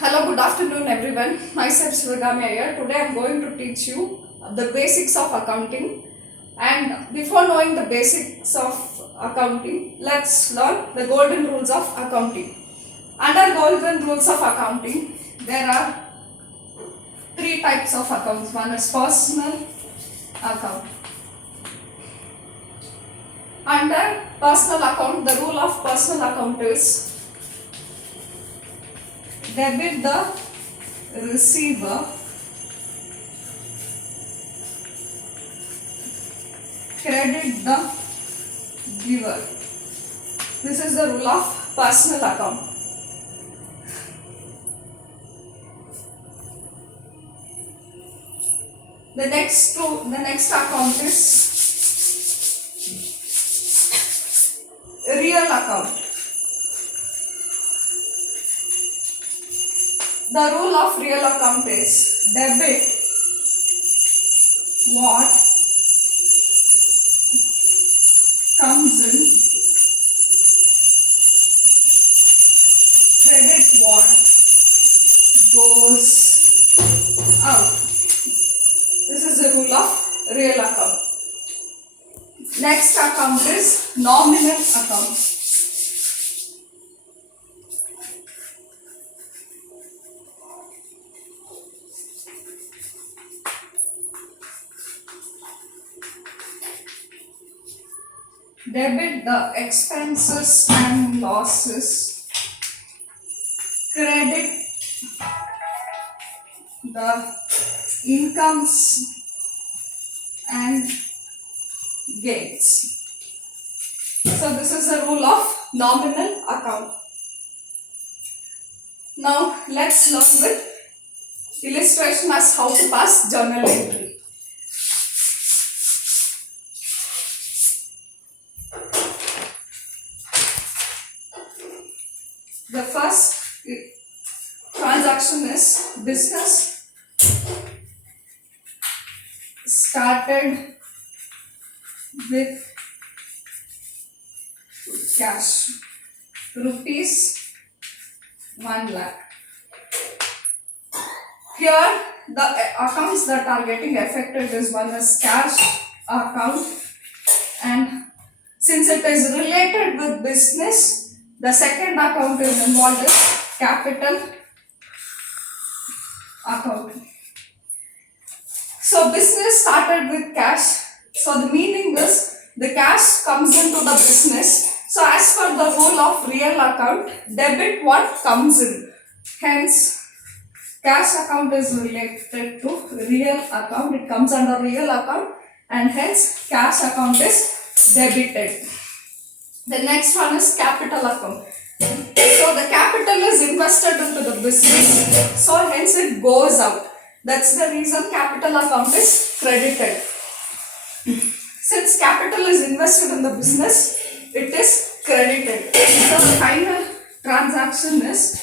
Hello, good afternoon everyone. Myself Shivagami Iyer. Today I am going to teach you the basics of accounting. And before knowing the basics of accounting, let's learn the golden rules of accounting. Under golden rules of accounting, there are three types of accounts. One is personal account. Under personal account, the rule of personal account is debit the receiver, credit the giver. This is the rule of personal account. The next account is real account. The rule of real account is debit what comes in, credit what goes out. This is the rule of real account. Next account is nominal account. Debit the expenses and losses, credit the incomes and gains. So this is the rule of nominal account. Now let's learn with illustration as how to pass journal entry. The first transaction is business started with cash, rupees 1 lakh. Here the accounts that are getting affected is one is cash account, and since it is related with business, the second account is involved is capital account. So business started with cash. So the meaning is the cash comes into the business. So as per the rule of real account, debit what comes in. Hence, cash account is related to real account. It comes under real account, and hence cash account is debited. The next one is capital account. So the capital is invested into the business, so hence it goes out. That's the reason capital account is credited. Since capital is invested in the business, it is credited. So the final transaction is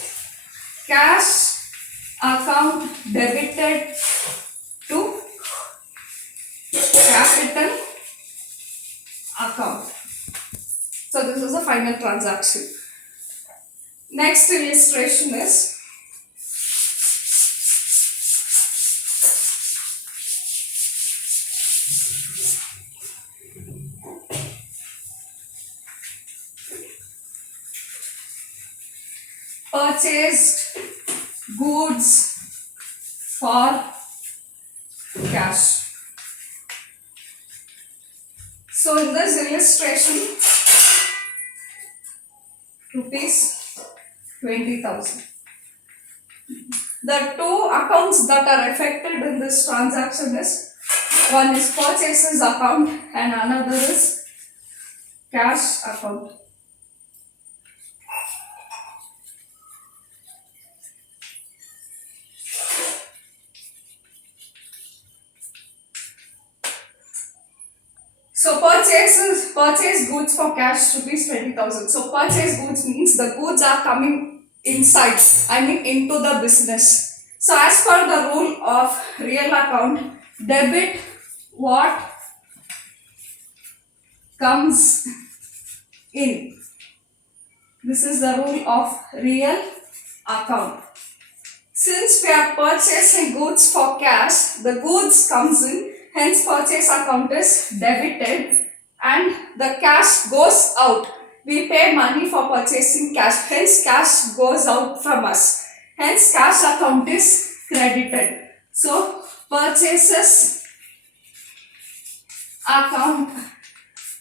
cash account debited to capital account. So this is the final transaction. Next illustration is purchased goods for cash. So in this illustration, rupees 20,000. The two accounts that are affected in this transaction is one is purchases account and another is cash account. So purchase goods for cash rupees 20,000. So purchase goods means the goods are coming inside, I mean into the business. So as per the rule of real account, debit what comes in. This is the rule of real account. Since we are purchasing goods for cash, the goods comes in, hence purchase account is debited and the cash goes out. We pay money for purchasing cash, hence cash goes out from us. Hence cash account is credited. So purchases account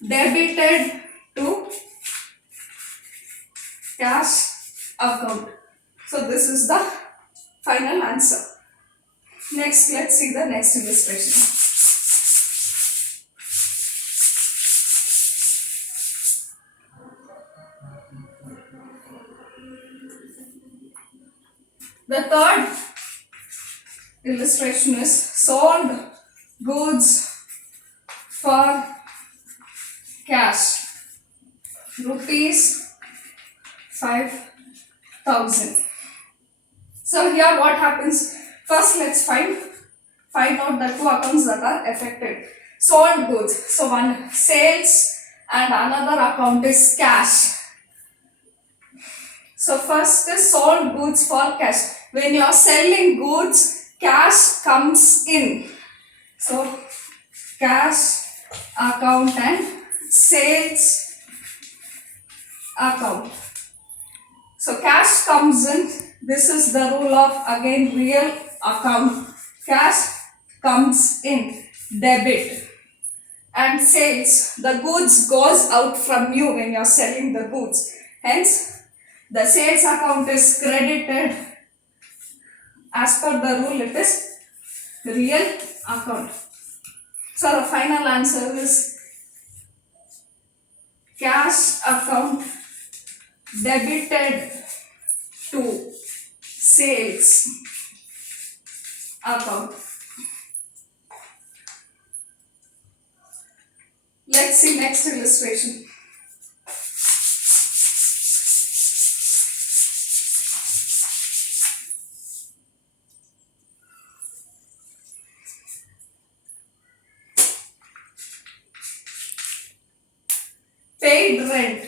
debited to cash account. So this is the final answer. Next, let's see the next illustration. The third illustration is sold goods for cash, rupees 5,000. So here what happens? First let's find out the two accounts that are affected. Sold goods. So one sales and another account is cash. So first is sold goods for cash. When you are selling goods, cash comes in. So cash account and sales account. So cash comes in. This is the rule of again real account. Cash comes in, debit. And sales, the goods goes out from you when you are selling the goods. Hence, the sales account is credited. As per the rule, it is real account. So the final answer is cash account debited to sales account. Let's see next illustration. Paid rent.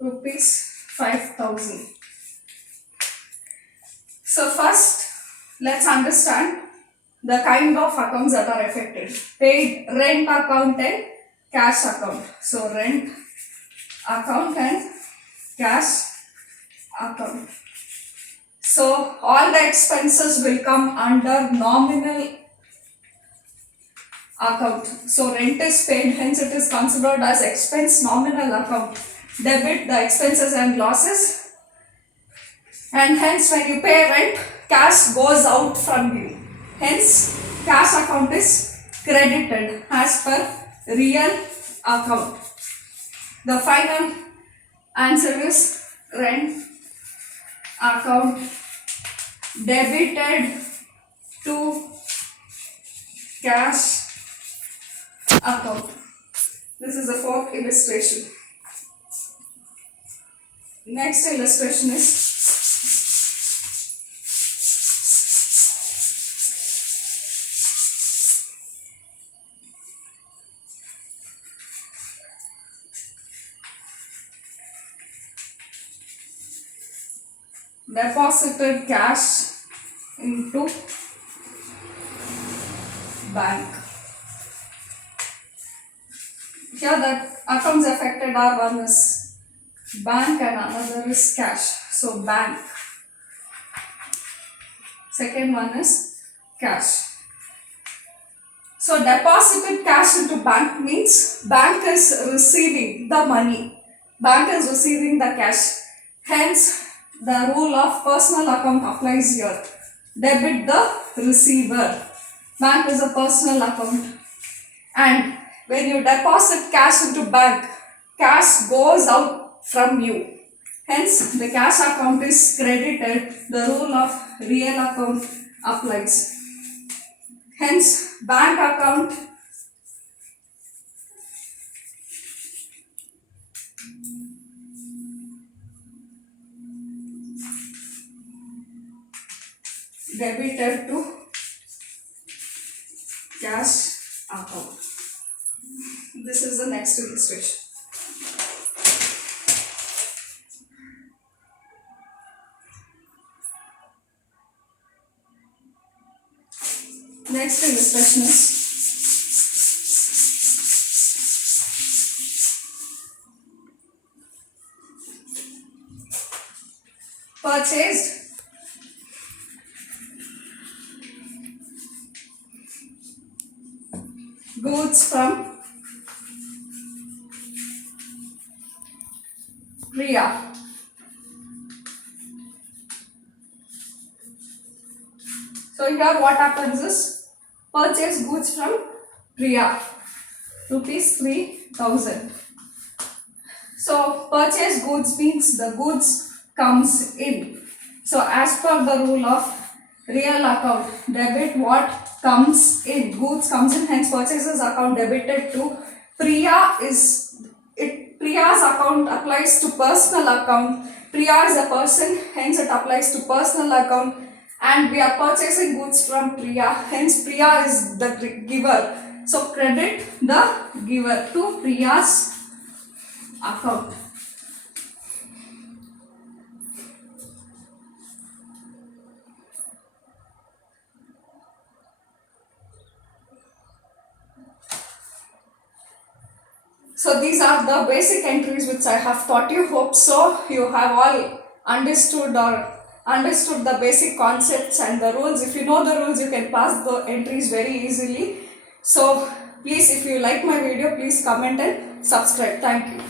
Rupees 5,000. So first, let's understand the kind of accounts that are affected. Paid rent account and cash account. So rent account and cash account. So all the expenses will come under nominal account. So rent is paid, hence it is considered as expense nominal account. Debit the expenses and losses, and hence when you pay rent, cash goes out from you. Hence cash account is credited as per real account. The final answer is rent account debited to cash account. This is the fourth illustration. Next illustration is deposited cash into bank. Here the accounts affected are one is bank and another is cash. So bank. Second one is cash. So deposited cash into bank means bank is receiving the money. Bank is receiving the cash. Hence the rule of personal account applies here. Debit the receiver. Bank is a personal account. And when you deposit cash into bank, cash goes out from you. Hence, the cash account is credited. The rule of real account applies. Hence, bank account debited to cash account. This is the next illustration. next in this question is purchased goods from Priya. So here what happens is purchase goods from Priya, rupees 3,000. So purchase goods means the goods comes in. So as per the rule of real account, debit what comes in, goods comes in, hence purchases account debited to Priya is it. Priya's account applies to personal account. Priya is a person, hence it applies to personal account, and we are purchasing goods from Priya, hence Priya is the giver. So credit the giver to Priya's account. So these are the basic entries which I have taught you. Hope so you have all understood the basic concepts and the rules. If you know the rules, you can pass the entries very easily. So please, if you like my video, please comment and subscribe. Thank you.